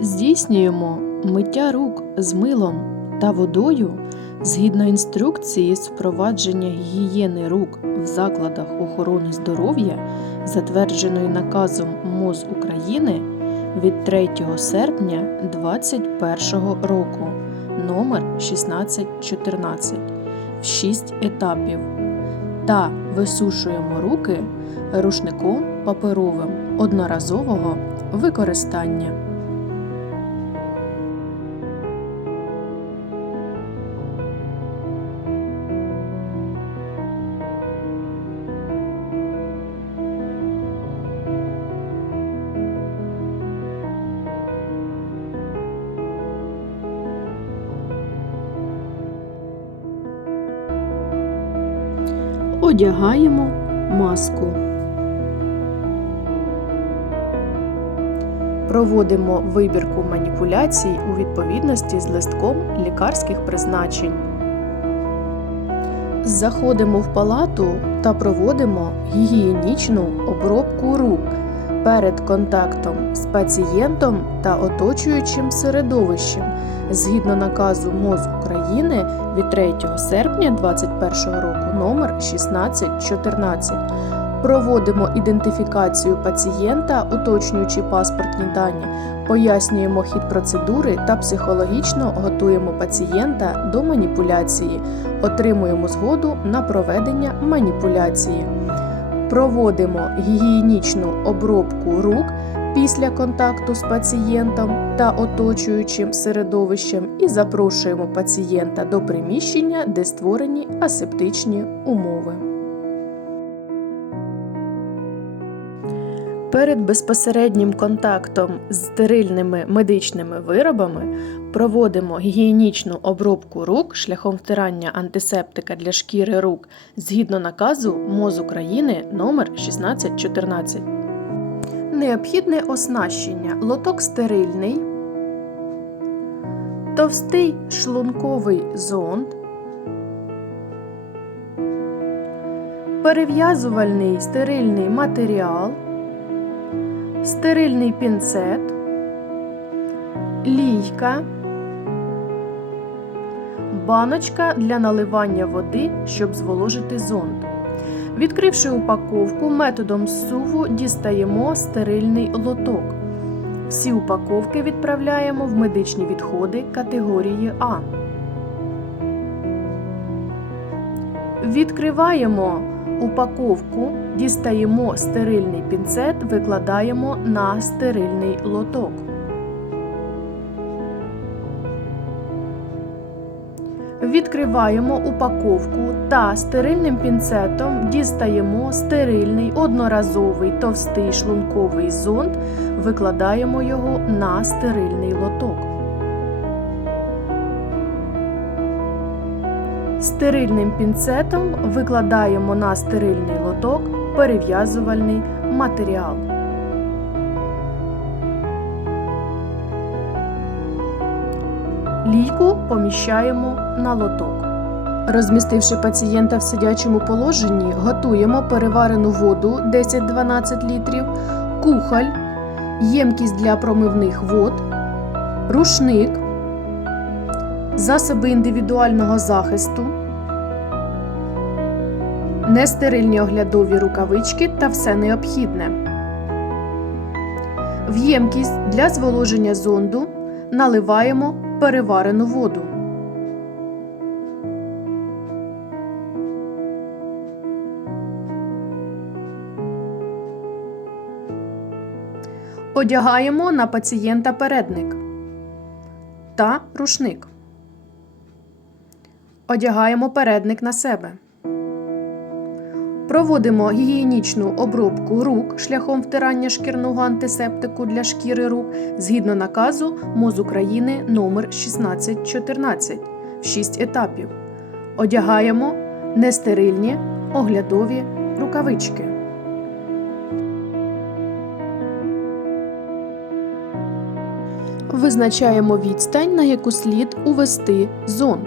Здійснюємо миття рук з милом та водою згідно інструкції з впровадження гігієни рук в закладах охорони здоров'я, затвердженої наказом МОЗ України від 3 серпня 2021 року номер 1614 в 6 етапів та висушуємо руки рушником паперовим одноразового використання. Одягаємо маску. Проводимо вибірку маніпуляцій у відповідності з листком лікарських призначень. Заходимо в палату та проводимо гігієнічну обробку рук перед контактом з пацієнтом та оточуючим середовищем згідно наказу МОЗ України від 3 серпня 2021 року номер 1614. Проводимо ідентифікацію пацієнта, уточнюючи паспортні дані, пояснюємо хід процедури та психологічно готуємо пацієнта до маніпуляції, отримуємо згоду на проведення маніпуляції. Проводимо гігієнічну обробку рук після контакту з пацієнтом та оточуючим середовищем і запрошуємо пацієнта до приміщення, де створені асептичні умови. Перед безпосереднім контактом з стерильними медичними виробами проводимо гігієнічну обробку рук шляхом втирання антисептика для шкіри рук згідно наказу МОЗ України номер 1614. Необхідне оснащення. Лоток стерильний, товстий шлунковий зонд, перев'язувальний стерильний матеріал. Стерильний пінцет, лійка, баночка для наливання води, щоб зволожити зонд. Відкривши упаковку, методом суву дістаємо стерильний лоток. Всі упаковки відправляємо в медичні відходи категорії А. Відкриваємо упаковку, дістаємо стерильний пінцет, викладаємо на стерильний лоток. Відкриваємо упаковку та стерильним пінцетом дістаємо стерильний одноразовий товстий шлунковий зонд, викладаємо його на стерильний лоток. Стерильним пінцетом викладаємо на стерильний лоток перев'язувальний матеріал. Лійку поміщаємо на лоток. Розмістивши пацієнта в сидячому положенні, готуємо переварену воду 10-12 літрів, кухоль, ємкість для промивних вод, рушник, засоби індивідуального захисту, нестерильні оглядові рукавички та все необхідне. В ємкість для зволоження зонду наливаємо переварену воду. Одягаємо на пацієнта передник та рушник. Одягаємо передник на себе. Проводимо гігієнічну обробку рук шляхом втирання шкірного антисептику для шкіри рук згідно наказу МОЗ України номер 1614 в 6 етапів. Одягаємо нестерильні оглядові рукавички. Визначаємо відстань, на яку слід увести зонд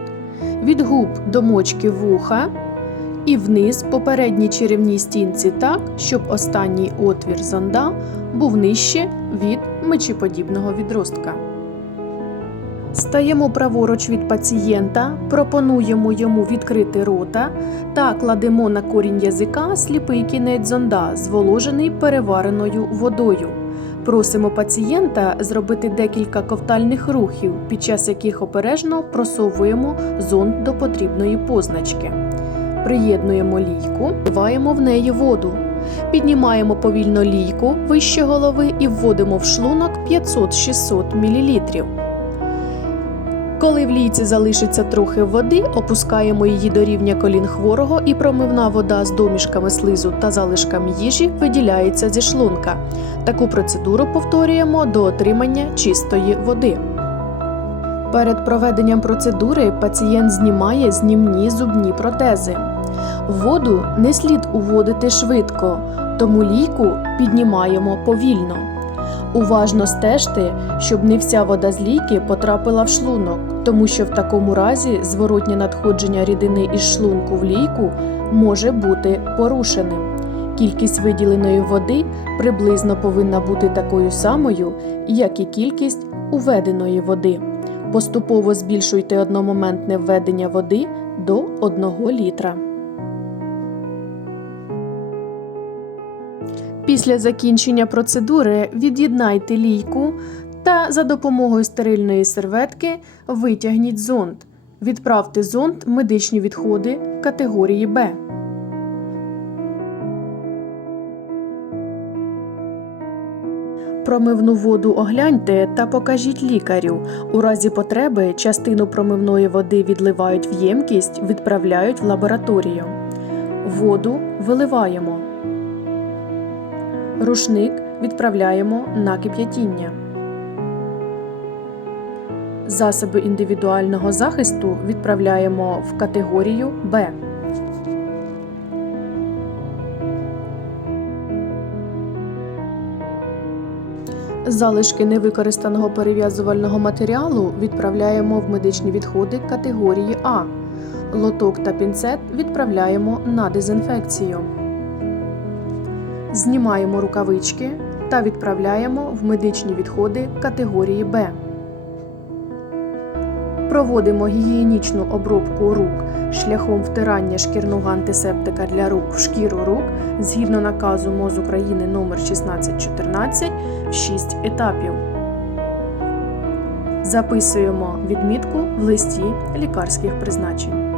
від губ до мочки вуха і вниз по передній черевній стінці так, щоб останній отвір зонда був нижче від мечіподібного відростка. Стаємо праворуч від пацієнта, пропонуємо йому відкрити рота та кладемо на корінь язика сліпий кінець зонда, зволожений перевареною водою. Просимо пацієнта зробити декілька ковтальних рухів, під час яких обережно просовуємо зонд до потрібної позначки. Приєднуємо лійку, вливаємо в неї воду. Піднімаємо повільно лійку вище голови і вводимо в шлунок 500-600 мл. Коли в лійці залишиться трохи води, опускаємо її до рівня колін хворого і промивна вода з домішками слизу та залишками їжі виділяється зі шлунка. Таку процедуру повторюємо до отримання чистої води. Перед проведенням процедури пацієнт знімає знімні зубні протези. Воду не слід уводити швидко, тому лійку піднімаємо повільно. Уважно стежте, щоб не вся вода з лійки потрапила в шлунок, тому що в такому разі зворотнє надходження рідини із шлунку в лійку може бути порушеним. Кількість виділеної води приблизно повинна бути такою самою, як і кількість уведеної води. Поступово збільшуйте одномоментне введення води до 1 літра. Після закінчення процедури від'єднайте лійку та за допомогою стерильної серветки витягніть зонд. Відправте зонд медичні відходи категорії Б. Промивну воду огляньте та покажіть лікарю. У разі потреби частину промивної води відливають в ємкість, відправляють в лабораторію. Воду виливаємо. Рушник відправляємо на кип'ятіння. Засоби індивідуального захисту відправляємо в категорію Б. Залишки невикористаного перев'язувального матеріалу відправляємо в медичні відходи категорії А. Лоток та пінцет відправляємо на дезінфекцію. Знімаємо рукавички та відправляємо в медичні відходи категорії Б. Проводимо гігієнічну обробку рук шляхом втирання шкірного антисептика для рук в шкіру рук згідно наказу МОЗ України номер 1614 в 6 етапів. Записуємо відмітку в листі лікарських призначень.